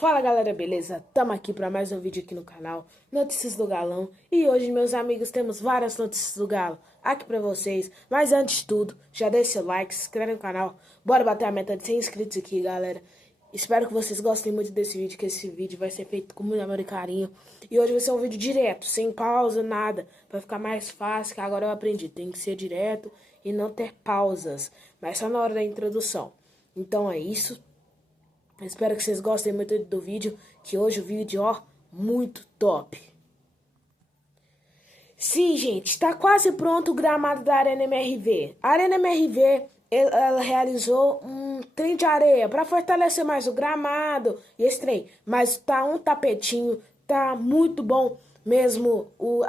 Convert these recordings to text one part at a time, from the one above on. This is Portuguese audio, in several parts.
Fala galera, beleza? Tamo aqui para mais um vídeo aqui no canal Notícias do Galão. E hoje, meus amigos, temos várias notícias do Galo aqui para vocês. Mas antes de tudo, já deixa seu like, se inscreve no canal. Bora bater a meta de 100 inscritos aqui, galera. Espero que vocês gostem muito desse vídeo, que esse vídeo vai ser feito com muito amor e carinho. E hoje vai ser um vídeo direto, sem pausa, nada. Vai ficar mais fácil, que agora eu aprendi. Tem que ser direto e não ter pausas, mas só na hora da introdução. Então é isso. Espero que vocês gostem muito do vídeo, que hoje o vídeo, ó, muito top. Sim, gente, está quase pronto o gramado da Arena MRV. A Arena MRV, ela realizou um trem de areia para fortalecer mais o gramado e esse trem. Mas tá um tapetinho, tá muito bom mesmo o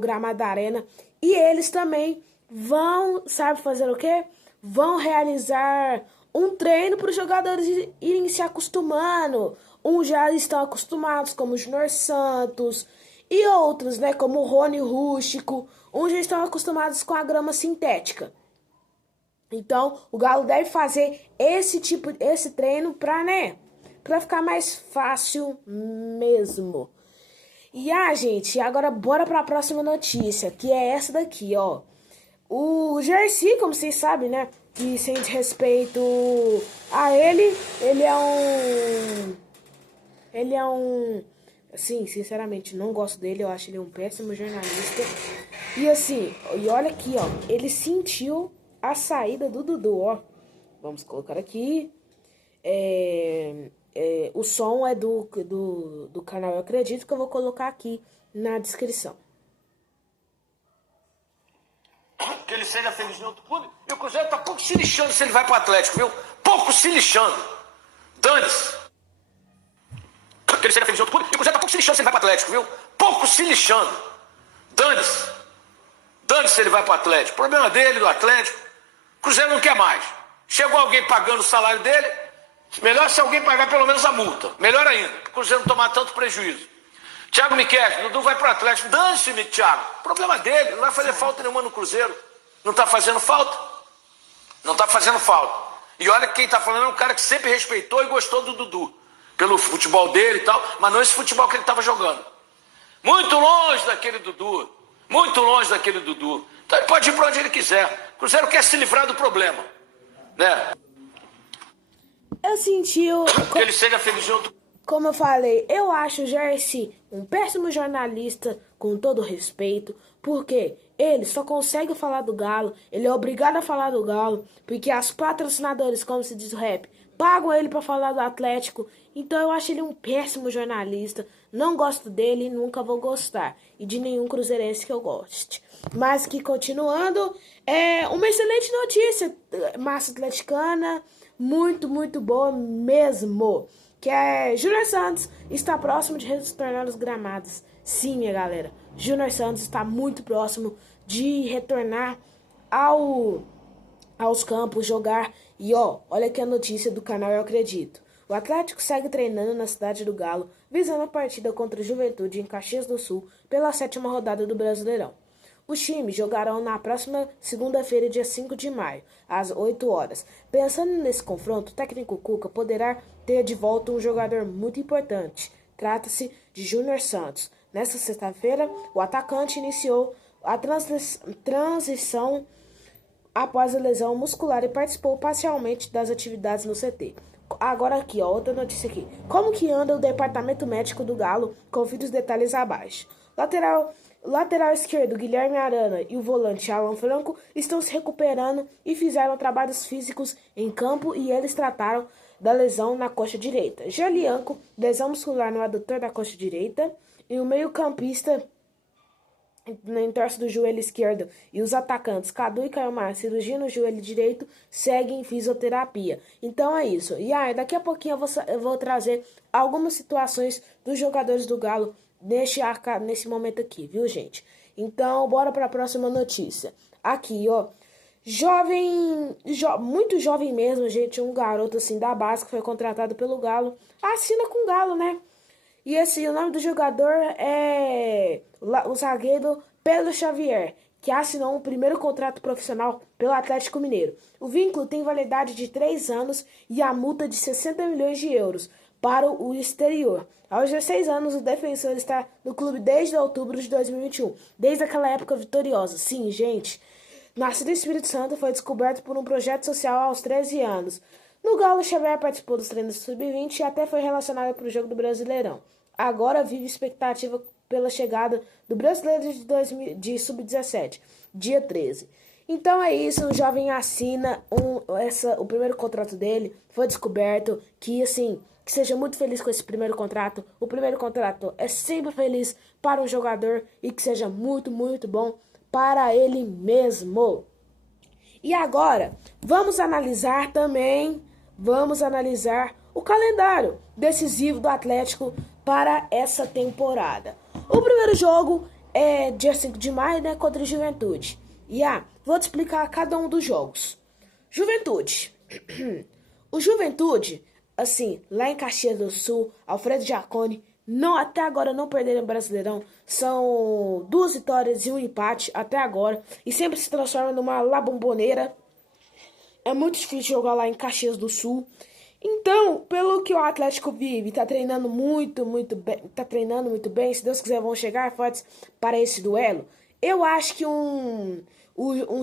gramado da Arena. E eles também vão, sabe fazer o quê? Vão realizar um treino para os jogadores irem se acostumando. Uns já estão acostumados, como o Júnior Santos e outros, né, como o Rony Rústico. Uns já estão acostumados com a grama sintética. Então, o Galo deve fazer esse treino para ficar mais fácil mesmo. E gente, agora bora para a próxima notícia, que é essa daqui, ó. O Jersey, como vocês sabem, né, que sem desrespeito a ele é um, assim, sinceramente, não gosto dele, eu acho ele um péssimo jornalista. E assim, e olha aqui, ó, ele sentiu a saída do Dudu, ó. Vamos colocar aqui, o som é do canal, eu acredito que eu vou colocar aqui na descrição. Que ele seja feliz em outro clube. E o Cruzeiro tá pouco se lixando se ele vai pro Atlético, viu? Pouco se lixando. Dane-se. Que ele seja feliz em outro clube. E o Cruzeiro tá pouco se lixando se ele vai pro Atlético, viu? Pouco se lixando. Dane-se. Dane-se se ele vai pro Atlético. Problema dele, do Atlético. O Cruzeiro não quer mais. Chegou alguém pagando o salário dele. Melhor se alguém pagar pelo menos a multa. Melhor ainda. O Cruzeiro não tomar tanto prejuízo. Thiago Miquel, Dudu vai pro Atlético. Dane-se, Thiago. Problema dele. Não vai fazer falta nenhuma no Cruzeiro. Não tá fazendo falta. Não tá fazendo falta. E olha que quem tá falando é um cara que sempre respeitou e gostou do Dudu. Pelo futebol dele e tal. Mas não esse futebol que ele tava jogando. Muito longe daquele Dudu. Muito longe daquele Dudu. Então ele pode ir pra onde ele quiser. O Cruzeiro quer se livrar do problema. Né? Eu senti que ele seja feliz junto. Como eu falei, eu acho o Jersey um péssimo jornalista, com todo respeito, porque ele só consegue falar do Galo, ele é obrigado a falar do Galo, porque as patrocinadores, como se diz o rap, pagam ele para falar do Atlético. Então eu acho ele um péssimo jornalista, não gosto dele e nunca vou gostar, e de nenhum cruzeirense que eu goste. Mas que continuando, é uma excelente notícia, massa atleticana, muito, muito boa mesmo. Que é Júnior Santos está próximo de retornar os gramados. Sim, minha galera, Júnior Santos está muito próximo de retornar aos campos, jogar. E ó, olha aqui a notícia do canal Eu Acredito. O Atlético segue treinando na cidade do Galo, visando a partida contra o Juventude em Caxias do Sul pela 7ª rodada do Brasileirão. Os times jogarão na próxima segunda-feira, dia 5 de maio, às 8 horas. Pensando nesse confronto, o técnico Cuca poderá ter de volta um jogador muito importante. Trata-se de Júnior Santos. Nesta sexta-feira, o atacante iniciou a transição após a lesão muscular e participou parcialmente das atividades no CT. Agora aqui, ó, outra notícia aqui. Como que anda o departamento médico do Galo? Confira os detalhes abaixo. Lateral esquerdo, Guilherme Arana, e o volante Alan Franco estão se recuperando e fizeram trabalhos físicos em campo e eles trataram da lesão na coxa direita. Jolianco, lesão muscular no adutor da coxa direita, e o meio-campista no entorse do joelho esquerdo e os atacantes Cadu e Caio cirurgia no joelho direito, seguem em fisioterapia. Então é isso. E daqui a pouquinho eu vou trazer algumas situações dos jogadores do Galo nesse momento aqui, viu, gente? Então, bora para a próxima notícia. Aqui, ó, muito jovem mesmo, gente, um garoto assim da base que foi contratado pelo Galo, assina com o Galo, né? E assim, o nome do jogador é o zagueiro Pedro Xavier, que assinou um primeiro contrato profissional pelo Atlético Mineiro. O vínculo tem validade de 3 anos e a multa de 60 milhões de euros para o exterior. Aos 16 anos, o defensor está no clube desde outubro de 2021, desde aquela época vitoriosa. Sim, gente, nascido em Espírito Santo, foi descoberto por um projeto social aos 13 anos. No Galo, Xavier participou dos treinos do Sub-20 e até foi relacionado para o jogo do Brasileirão. Agora vive expectativa pela chegada do Brasileiro de Sub-17, dia 13. Então é isso, o jovem assina o primeiro contrato dele, foi descoberto que, assim, que seja muito feliz com esse primeiro contrato. O primeiro contrato é sempre feliz para o jogador e que seja muito, muito bom para ele mesmo. E agora, vamos analisar o calendário decisivo do Atlético para essa temporada. O primeiro jogo é dia 5 de maio, né, contra o Juventude. Vou te explicar cada um dos jogos. Juventude. O Juventude, assim, lá em Caxias do Sul, Alfredo Jaconi, até agora não perderam o Brasileirão. São 2 vitórias e 1 empate até agora. E sempre se transforma numa La Bombonera. É muito difícil jogar lá em Caxias do Sul. Então, pelo que o Atlético vive, tá treinando muito bem. Se Deus quiser, vão chegar fortes para esse duelo. Eu acho que um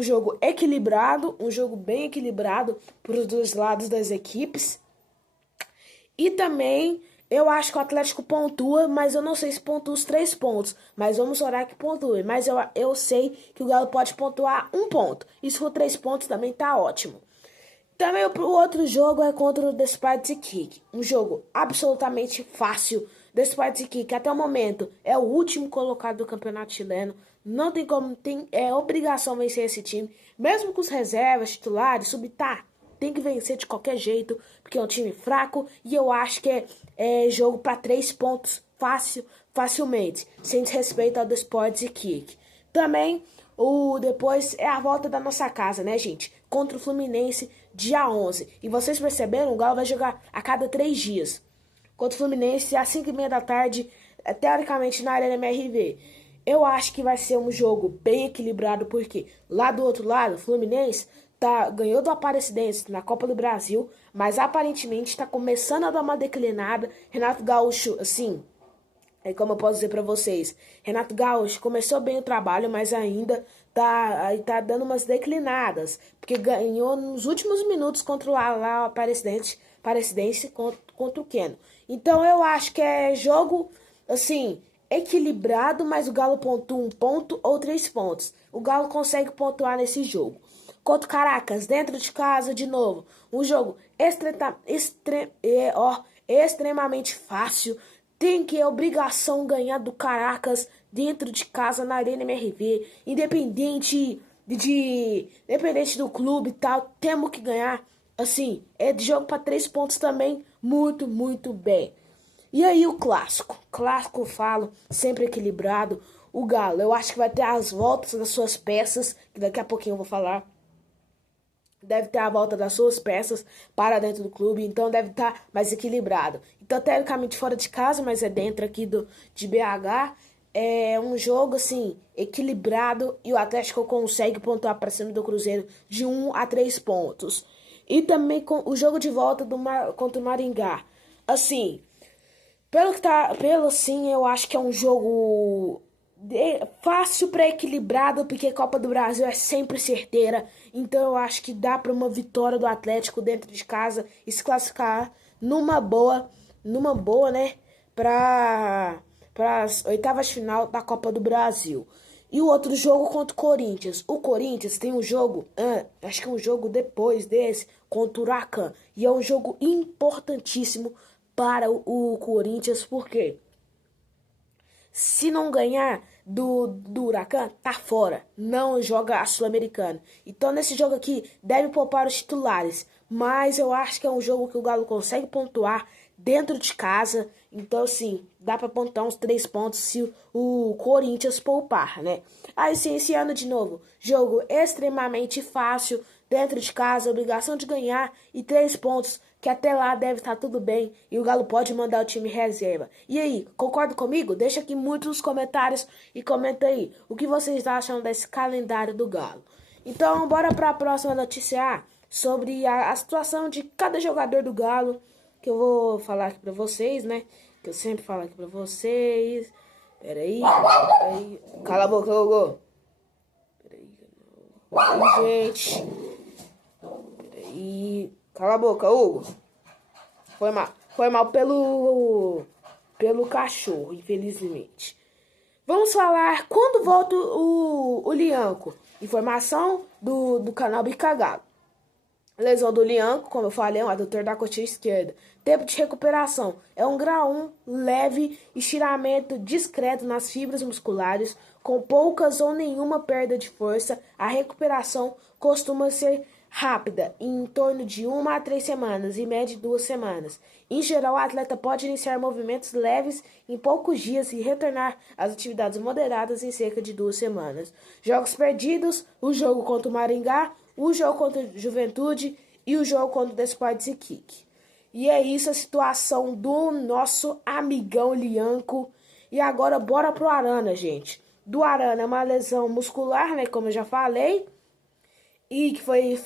jogo equilibrado, um jogo bem equilibrado para os dois lados das equipes. E também eu acho que o Atlético pontua, mas eu não sei se pontua os 3 pontos. Mas vamos orar que pontue. Mas eu sei que o Galo pode pontuar 1 ponto. E se for 3 pontos também tá ótimo. Também o outro jogo é contra o Despite Kick. Um jogo absolutamente fácil. Despite Kick até o momento é o último colocado do campeonato chileno. Não tem como, é obrigação vencer esse time. Mesmo com os reservas, titulares, tem que vencer de qualquer jeito, porque é um time fraco. E eu acho que é jogo para 3 pontos facilmente, sem desrespeito ao Despite Kick. Também depois é a volta da nossa casa, né, gente? Contra o Fluminense, dia 11. E vocês perceberam, o Galo vai jogar a cada 3 dias. Contra o Fluminense, às 5h30 da tarde, teoricamente na Arena MRV. Eu acho que vai ser um jogo bem equilibrado, porque lá do outro lado, o Fluminense ganhou do Aparecidense na Copa do Brasil, mas aparentemente está começando a dar uma declinada. Renato Gaúcho, assim, como eu posso dizer para vocês, Renato Gaúcho começou bem o trabalho, mas ainda tá dando umas declinadas, porque ganhou nos últimos minutos contra o Aparecidense contra o Queno. Então eu acho que é jogo, assim, equilibrado, mas o Galo pontua 1 ponto ou 3 pontos. O Galo consegue pontuar nesse jogo. Contra o Caracas, dentro de casa, de novo. Um jogo extremamente fácil. Tem que obrigação ganhar do Caracas dentro de casa na Arena MRV. Independente do clube e tal, temos que ganhar. Assim, é de jogo para 3 pontos também. Muito, muito bem. E aí o clássico. Clássico, eu falo, sempre equilibrado. O Galo, eu acho que vai ter as voltas das suas peças, que daqui a pouquinho eu vou falar. Deve ter a volta das suas peças para dentro do clube, então deve estar mais equilibrado. Então, teoricamente, fora de casa, mas é dentro aqui de BH, é um jogo, assim, equilibrado e o Atlético consegue pontuar para cima do Cruzeiro de 1 a 3 pontos. E também com o jogo de volta contra o Maringá. Assim, eu acho que é um jogo fácil para equilibrado, porque Copa do Brasil é sempre certeira. Então eu acho que dá para uma vitória do Atlético dentro de casa e se classificar numa boa, né, para as oitavas de final da Copa do Brasil. E o outro jogo contra o Corinthians. O Corinthians tem um jogo, acho que é um jogo depois desse, contra o Huracan. E é um jogo importantíssimo para o Corinthians, porque se não ganhar do Huracan, tá fora. Não joga a Sul-Americana. Então, nesse jogo aqui, deve poupar os titulares. Mas eu acho que é um jogo que o Galo consegue pontuar dentro de casa. Então, sim, dá pra pontuar uns 3 pontos se o Corinthians poupar, né? Aí, sim, esse ano de novo, jogo extremamente fácil, dentro de casa, obrigação de ganhar e 3 pontos, que até lá deve estar tudo bem e o Galo pode mandar o time reserva. E aí, concorda comigo? Deixa aqui muito nos comentários e comenta aí o que vocês acham desse calendário do Galo. Então, bora para a próxima notícia sobre a situação de cada jogador do Galo que eu vou falar aqui pra vocês, né? Que eu sempre falo aqui pra vocês. Peraí. Cala a boca, Hugo. Peraí, gente. Peraí. Cala a boca, Hugo. Foi mal pelo cachorro, infelizmente. Vamos falar quando volta o Lianco. Informação do canal Bicagado. Lesão do Lianco, como eu falei, é um adutor da coxa esquerda. Tempo de recuperação é um grau 1, leve, estiramento discreto nas fibras musculares, com poucas ou nenhuma perda de força. A recuperação costuma ser rápida, em torno de 1 a 3 semanas, em média 2 semanas. Em geral, o atleta pode iniciar movimentos leves em poucos dias e retornar às atividades moderadas em cerca de 2 semanas. Jogos perdidos: o jogo contra o Maringá, o jogo contra o Juventude e o jogo contra o Desportes e Kick. E é isso a situação do nosso amigão Lianco. E agora bora pro Arana, gente. Do Arana é uma lesão muscular, né, como eu já falei, e que foi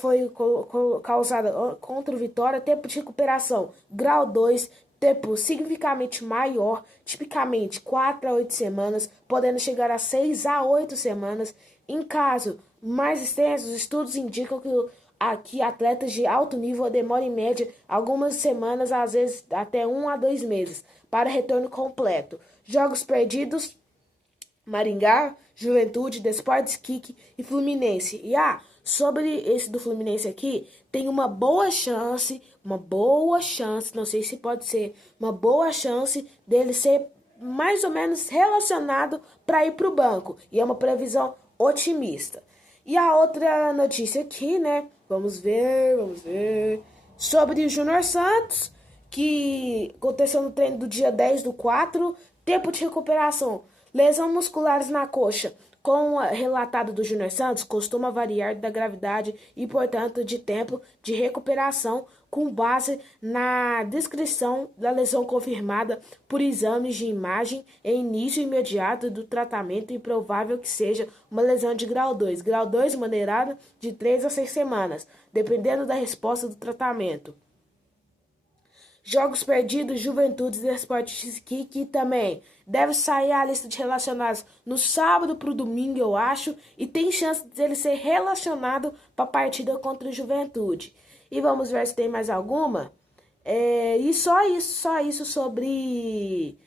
causada contra o Vitória. Tempo de recuperação, grau 2, tempo significativamente maior, tipicamente 4 a 8 semanas, podendo chegar a 6 a 8 semanas. Em caso mais extensos, estudos indicam que atletas de alto nível demoram em média algumas semanas, às vezes até 1 a 2 meses, para retorno completo. Jogos perdidos: Maringá, Juventude, Desportes, Kick e Fluminense. E sobre esse do Fluminense aqui, tem uma boa chance, não sei se pode ser, uma boa chance dele ser mais ou menos relacionado para ir para o banco. E é uma previsão otimista. E a outra notícia aqui, né? Vamos ver. Sobre o Júnior Santos, que aconteceu no treino do dia 10/4, tempo de recuperação. Lesão musculares na coxa, com o relatado do Júnior Santos, costuma variar da gravidade e, portanto, de tempo de recuperação, com base na descrição da lesão confirmada por exames de imagem e início imediato do tratamento, e provável que seja uma lesão de grau 2. Grau 2 maneirada de 3 a 6 semanas, dependendo da resposta do tratamento. Jogos perdidos: Juventude, Desportes, Kick, também deve sair a lista de relacionados no sábado para o domingo, eu acho, e tem chance de ele ser relacionado para a partida contra o Juventude. E vamos ver se tem mais alguma. E só isso sobre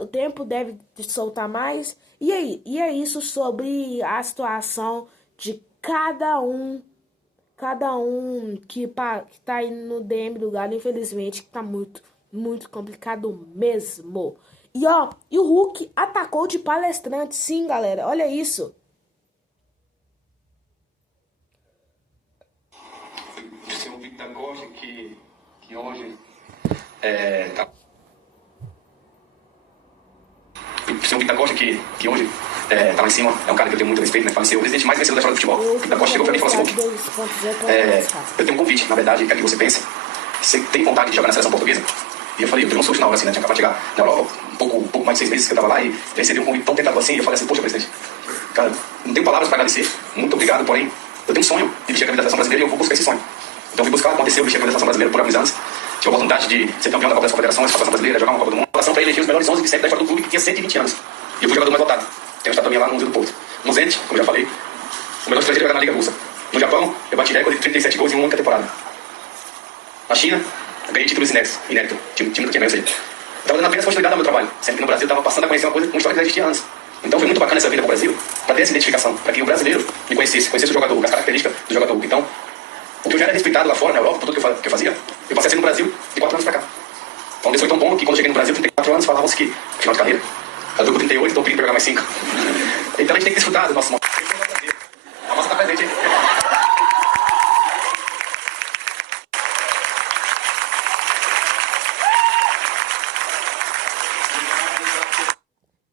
o tempo, deve soltar mais. E é isso sobre a situação de cada um que tá aí no DM do Galo, infelizmente, que tá muito, muito complicado mesmo. E o Hulk atacou de palestrante, sim, galera, olha isso. O seu Victor Costa, que hoje tá... O seu Victor Costa, que hoje tá lá em cima, é um cara que eu tenho muito respeito, né? Faleceu, o presidente mais vencedor da história do futebol. O Victor Costa chegou pra mim e falou assim: eu tenho um convite, na verdade, quero que você pense. Você tem vontade de jogar na seleção portuguesa? E eu falei: eu tenho um sonho na hora, assim, né? Tinha acabado de chegar na Europa, um pouco mais de 6 meses que eu tava lá, e recebi um convite tão tentador assim. E eu falei assim: poxa, presidente, cara, não tenho palavras pra agradecer, muito obrigado, porém, eu tenho um sonho de vestir a camisa da seleção brasileira e eu vou buscar esse sonho. Então eu fui buscar, aconteceu, vestir a camisa da seleção brasileira por alguns anos. Tive a oportunidade de ser campeão da Copa das Confederações, Seleção Brasileira, jogar uma Copa do Mundo. A relação pra eleger os melhores 11 de sempre da história do clube, que tinha 120 anos. E eu fui o jogador mais votado. Tem uma estátua minha lá no Museu do Porto. No Zenit, como eu já falei, o melhor estrangeiro jogar na Liga Russa. No Japão, eu bati recorde de 37 gols em uma única temporada. Na China, eu ganhei títulos inédito. Time do Quênia, eu sei. Estava dando apenas continuidade ao meu trabalho. Sempre que no Brasil estava passando a conhecer uma história que já existia antes. Então foi muito bacana essa vida para o Brasil, para ter essa identificação, para que o brasileiro me conhecesse o jogador, as características do jogador. Então, o que eu já era respeitado lá fora, na Europa, por tudo que eu fazia, eu passei a ser no Brasil de 4 anos para cá. Então, isso foi tão bom que quando eu cheguei no Brasil, 34 anos, falavam-se que, final de carreira, eu tô com 38, então eu pedindo para jogar mais 5. Então a gente tem que desfrutar do nosso momento. A nossa tá presente, hein?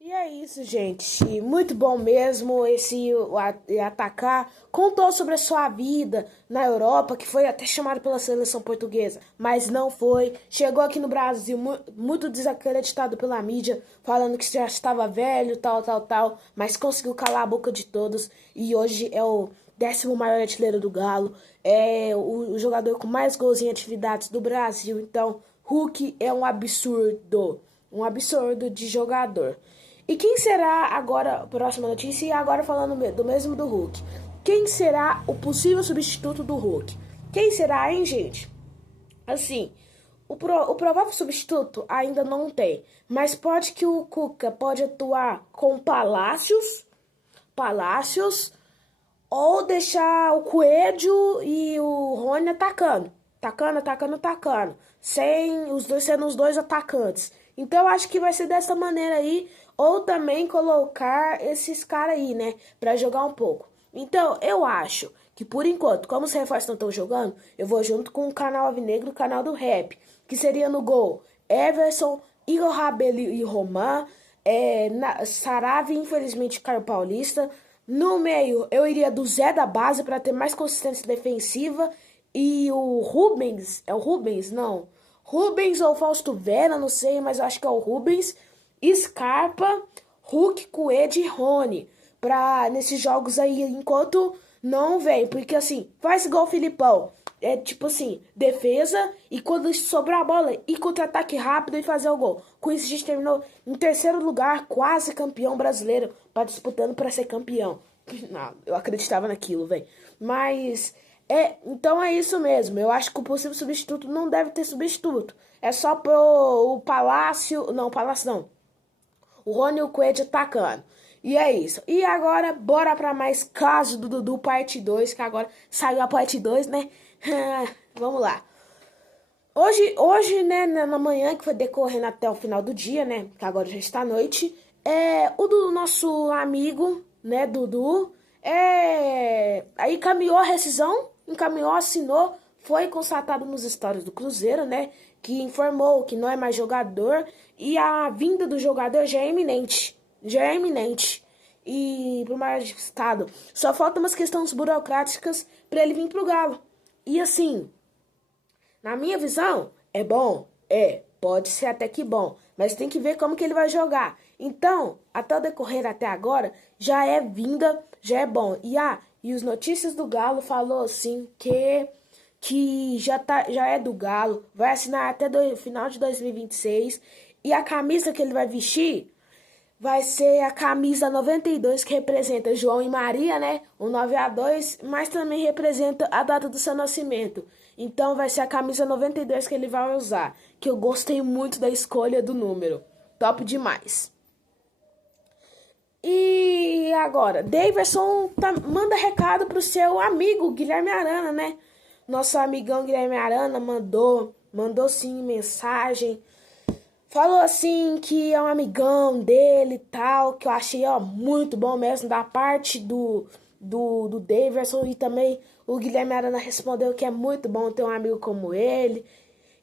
E é isso, gente. Muito bom mesmo atacar. Contou sobre a sua vida na Europa, que foi até chamado pela seleção portuguesa, mas não foi. Chegou aqui no Brasil muito desacreditado pela mídia, falando que já estava velho, tal, mas conseguiu calar a boca de todos. E hoje é o décimo maior artilheiro do Galo, é o jogador com mais gols em atividades do Brasil. Então, Hulk é um absurdo de jogador. E quem será agora, próxima notícia, e agora falando do mesmo do Hulk, quem será o possível substituto do Hulk? Quem será, hein, gente? Assim, o provável substituto ainda não tem, mas pode que o Cuca pode atuar com Palácios, ou deixar o Coelho e o Rony atacando, sem os dois sendo os dois atacantes. Então eu acho que vai ser dessa maneira aí, ou também colocar esses caras aí, né, pra jogar um pouco. Então eu acho que por enquanto, como os reforços não estão jogando, eu vou junto com o canal Alvinegro, o canal do Rap, que seria no gol Everson, Igor Rabelo e Roman, Sarave, infelizmente, Caio Paulista. No meio, eu iria do Zé da base para ter mais consistência defensiva. E o Rubens, é o Rubens? Não. Rubens ou Fausto Vera, não sei, mas eu acho que é o Rubens. Scarpa, Hulk, Coelho e Rony. Pra nesses jogos aí, enquanto não vem. Porque assim, faz igual o Filipão. É tipo assim, defesa e quando sobrar a bola, ir contra-ataque rápido e fazer o gol. Com isso a gente terminou em terceiro lugar, quase campeão brasileiro, disputando para ser campeão. Não, eu acreditava naquilo, velho. Mas, então é isso mesmo. Eu acho que o possível substituto não deve ter substituto. É só pro o Palácio, não, Palácio não. O Rony e o Coelho atacando. E é isso. E agora, bora pra mais caso do Dudu parte 2, que agora saiu a parte 2, né? Vamos lá. Hoje, né, na manhã, que foi decorrendo até o final do dia, né, que agora já está à noite, o do nosso amigo, né, Dudu, aí encaminhou, assinou, foi constatado nos stories do Cruzeiro, né, que informou que não é mais jogador e a vinda do jogador já é iminente. E pro maior estado, só faltam umas questões burocráticas para ele vir pro Galo. E assim, na minha visão, é bom? Pode ser até que bom, mas tem que ver como que ele vai jogar. Então, até o decorrer até agora, já é vinda, já é bom. E os notícias do Galo falou assim que já é do Galo, vai assinar até o final de 2026, e a camisa que ele vai vestir vai ser a camisa 92, que representa João e Maria, né? O 9-2, mas também representa a data do seu nascimento. Então vai ser a camisa 92 que ele vai usar. Que eu gostei muito da escolha do número. Top demais. E agora, Daverson manda recado pro seu amigo Guilherme Arana, né? Nosso amigão Guilherme Arana mandou sim mensagem. Falou assim que é um amigão dele e tal, que eu achei muito bom mesmo da parte do Daverson. E também o Guilherme Arana respondeu que é muito bom ter um amigo como ele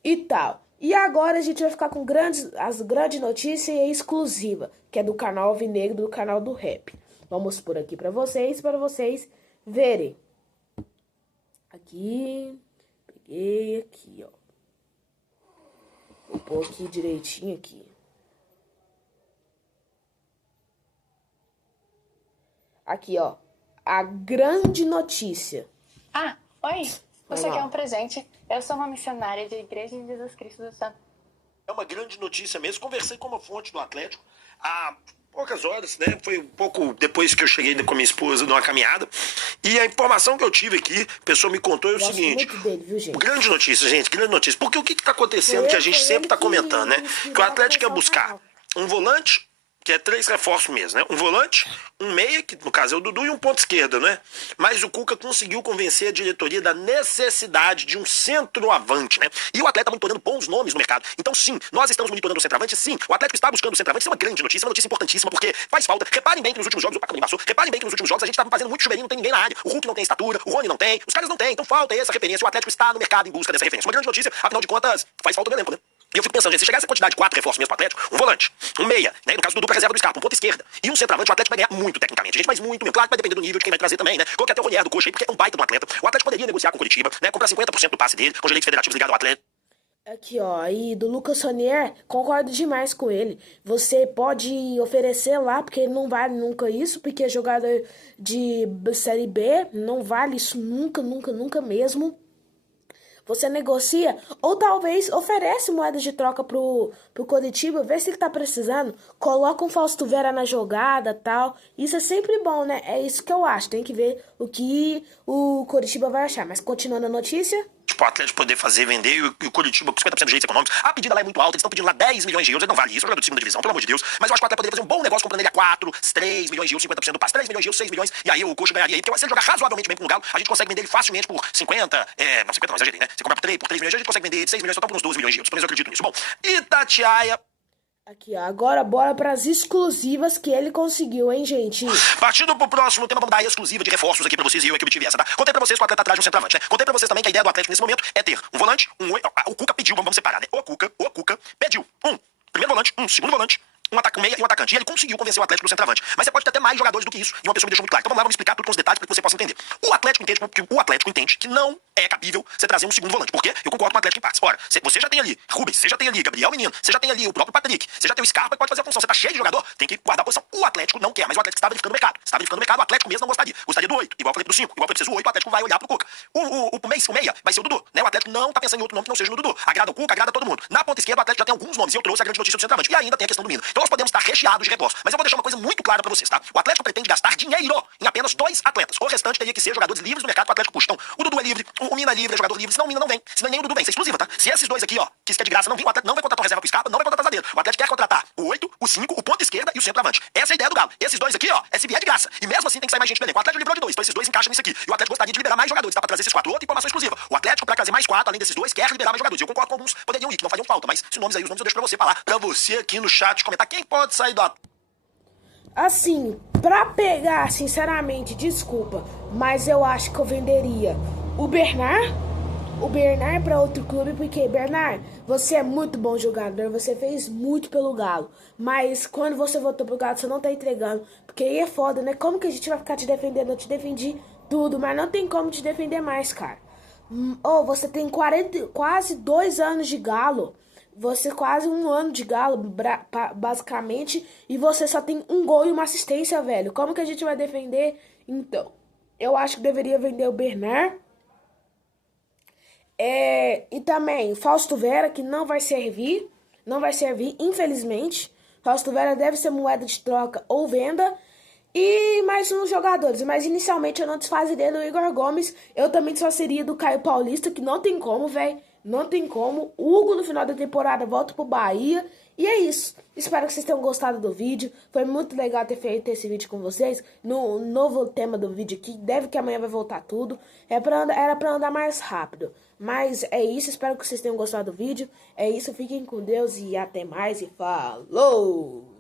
e tal. E agora a gente vai ficar com as grandes notícias exclusivas, que é do canal Alvinegro, do canal do Rap. Vamos por aqui para vocês verem. Aqui, peguei aqui, ó. Vou pôr aqui direitinho aqui. Aqui, ó. A grande notícia. Oi. Você quer um presente? Eu sou uma missionária da Igreja de Jesus Cristo do Santo. É uma grande notícia mesmo. Conversei com uma fonte do Atlético há poucas horas, né? Foi um pouco depois que eu cheguei com a minha esposa numa caminhada. E a informação que eu tive aqui, a pessoa me contou é o seguinte. Muito dele, viu, gente? Grande notícia, gente, grande notícia. Porque o que está acontecendo, que a gente sempre está comentando, né? Que o Atlético quer buscar um volante, que é 3 reforços mesmo, né? Um volante, um meia, que no caso é o Dudu, e um ponto esquerda, né? Mas o Cuca conseguiu convencer a diretoria da necessidade de um centroavante, né? E o Atlético está monitorando bons nomes no mercado. Então, sim, nós estamos monitorando o centroavante, sim. O Atlético está buscando o centroavante. Isso é uma grande notícia, uma notícia importantíssima, porque faz falta. Reparem bem que nos últimos jogos, a gente estava fazendo muito chuveirinho, não tem ninguém na área. O Hulk não tem estatura, o Rony não tem, os caras não têm. Então falta essa referência. O Atlético está no mercado em busca dessa referência. Uma grande notícia, afinal de contas, faz falta no elenco, né? E eu fico pensando, gente, se chegar essa quantidade de 4 reforços mesmo pro Atlético, um volante, um meia, né, no caso do Dudu pra reserva do Scarpa, um ponta esquerda, e um centroavante, o Atlético vai ganhar muito tecnicamente, gente, mas muito mesmo. Claro que vai depender do nível de quem vai trazer também, né? Coloquei até o Ronier do Coxa aí, porque é um baita do atleta. O Atlético poderia negociar com o Curitiba, né, comprar 50% do passe dele, com os direitos federativos ligados ao Atlético. Aqui, ó, e do Lucas Sonier, concordo demais com ele. Você pode oferecer lá, porque não vale nunca isso, porque jogador de Série B não vale isso nunca, nunca, nunca mesmo. Você negocia ou talvez oferece moedas de troca pro Coritiba, vê se ele tá precisando, coloca um Fausto Vera na jogada, tal. Isso é sempre bom, né? É isso que eu acho. Tem que ver o que o Coritiba vai achar. Mas continuando a notícia, Tipo, o Atlético poder fazer, vender e o Curitiba com 50% de direitos econômicos. A pedida lá é muito alta, eles estão pedindo lá 10 milhões de euros, ele não vale isso, é um jogador de segunda divisão, pelo amor de Deus. Mas eu acho que o Atlético poderia fazer um bom negócio comprando ele a 4, 3 milhões de euros, 50% do passe, 3 milhões de euros, 6 milhões, e aí o Coxa ganharia aí, porque se ele jogar razoavelmente bem com o Galo, a gente consegue vender ele facilmente por 50, não, 50 não, exagerei, né? Você compra por 3 milhões, a gente consegue vender ele 6 milhões, só tá por uns 12 milhões de euros, pelo menos eu acredito nisso. Bom, Itatiaia... aqui, ó, agora bora pras exclusivas que ele conseguiu, hein, gente? Partindo pro próximo tema, vamos dar a exclusiva de reforços aqui pra vocês e eu é que obtive essa, tá? Contei pra vocês que o Atlético atrás de um centroavante, né? Contei pra vocês também que a ideia do Atlético nesse momento é ter um volante, o Cuca pediu, vamos separar, né? O Cuca pediu um primeiro volante, um segundo volante, um meia e um atacante. E ele conseguiu convencer o Atlético do centroavante. Mas você pode ter até mais jogadores do que isso. E uma pessoa me deixou muito claro. Então vamos lá, vamos explicar tudo com os detalhes para que você possa entender. O Atlético entende que não é cabível você trazer um segundo volante. Por quê? Eu concordo com o Atlético em partes. Ora, você já tem ali Rubens, você já tem ali Gabriel Menino, você já tem ali o próprio Patrick, você já tem o Scarpa que pode fazer a função. Você tá cheio de jogador, tem que guardar a posição. O Atlético não quer, mas o Atlético está verificando o mercado. Está verificando o mercado, o Atlético mesmo não gostaria. Gostaria do 8, igual eu falei pro 5, igual eu falei pro 8, o Atlético vai olhar pro Cuca. O meia vai ser o Dudu, né? O Atlético não tá pensando em outro nome que não seja no Dudu. Agrada o Cuca, agrada todo mundo. Na ponta esquerda, o Atlético já tem alguns nomes. E eu trouxe a grande notícia do centroavante. E ainda tem a questão do Mina. Então nós podemos estar recheados de reforços. Mas eu vou deixar uma coisa muito clara pra vocês, tá? O Atlético pretende gastar dinheiro em apenas 2 atletas. O restante teria que ser jogadores livres do mercado que o Atlético puxa. Então, o Dudu é livre, o Mina é livre, é jogador livre. Senão o Mina não vem. Senão nem o Dudu vem. Isso é exclusiva, tá? Se esses dois aqui, ó, que isso é de graça, não vir, o Atlético não vai contratar uma reserva pro Scarpa, não vai contratar zagueiro. O Atlético quer contratar o 8, o 5, o ponta esquerda e o centroavante. Essa é a ideia do Galo. Esses dois aqui, ó, é se vier de graça. E mesmo assim tem que sair mais gente do elenco. O Atlético livrou de 2, então esses 2 encaixam nisso aqui. E o Atlético gostaria de liberar mais jogadores, tá? Pra trazer esses 4. Outra informação exclusiva. O Atlético, pra trazer mais 4, além desses 2, quer liberar mais jogadores. Eu concordo com alguns, poderiam ir, que não fariam falta. Mas os nomes eu deixo pra você falar. Pra você aqui no chat comentar. Quem pode sair do Atlético? Assim, pra pegar, sinceramente, desculpa, mas eu acho que eu venderia o Bernard pra outro clube, porque, Bernard, você é muito bom jogador, você fez muito pelo Galo, mas quando você voltou pro Galo, você não tá entregando, porque aí é foda, né? Como que a gente vai ficar te defendendo? Eu te defendi tudo, mas não tem como te defender mais, cara. Você tem quase 2 anos de Galo. Você quase 1 ano de Galo, basicamente, e você só tem 1 gol e uma assistência, velho. Como que a gente vai defender? Então, eu acho que deveria vender o Bernard. E também Fausto Vera, que não vai servir, infelizmente. Fausto Vera deve ser moeda de troca ou venda. E mais uns jogadores, mas inicialmente eu não desfazeria do Igor Gomes. Eu também desfazeria do Caio Paulista, que não tem como, velho. Não tem como. O Hugo no final da temporada volta pro Bahia. E é isso. Espero que vocês tenham gostado do vídeo. Foi muito legal ter feito esse vídeo com vocês. No novo tema do vídeo aqui. Deve que amanhã vai voltar tudo. Era pra andar mais rápido. Mas é isso. Espero que vocês tenham gostado do vídeo. É isso. Fiquem com Deus e até mais. E falou!